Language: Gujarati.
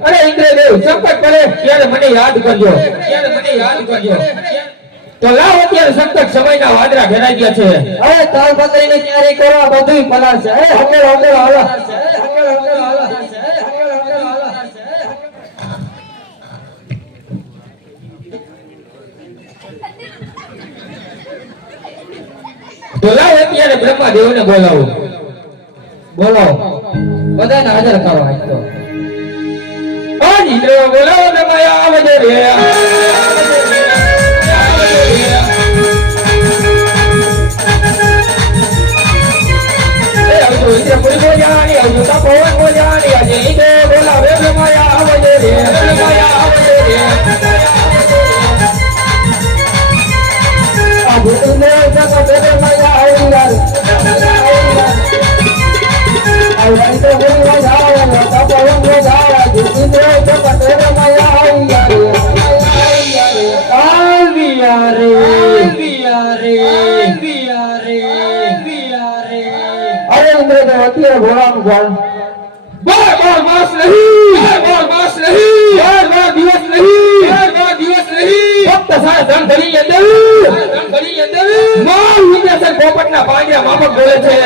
અરે ઇન્દ્રદેવ સંકટ પડે ત્યારે મને યાદ કરજો તો લાવ અત્યારે સંકટ સમયના વાદળા ઘેરાઈ ગયા છે હવે તાર બદલીને ક્યારે કરો બધું પલાશે હકેલો હાલો તો લાવ અત્યારે બ્રહ્માદેવને બોલાવો બધાને હાજર કરો આજ તો ઇન્દ્ર બોલાવો બ્રહ્માયા આવજો રે અત્યારે ભોળાનું ગોળ બાર માસ નહીં દિવસ નહીં ફક્ત સાડા ત્રણ ઘડી અંદર માલ ઉદ્દેશન પોપટના પાંજરા માફક બોલે છે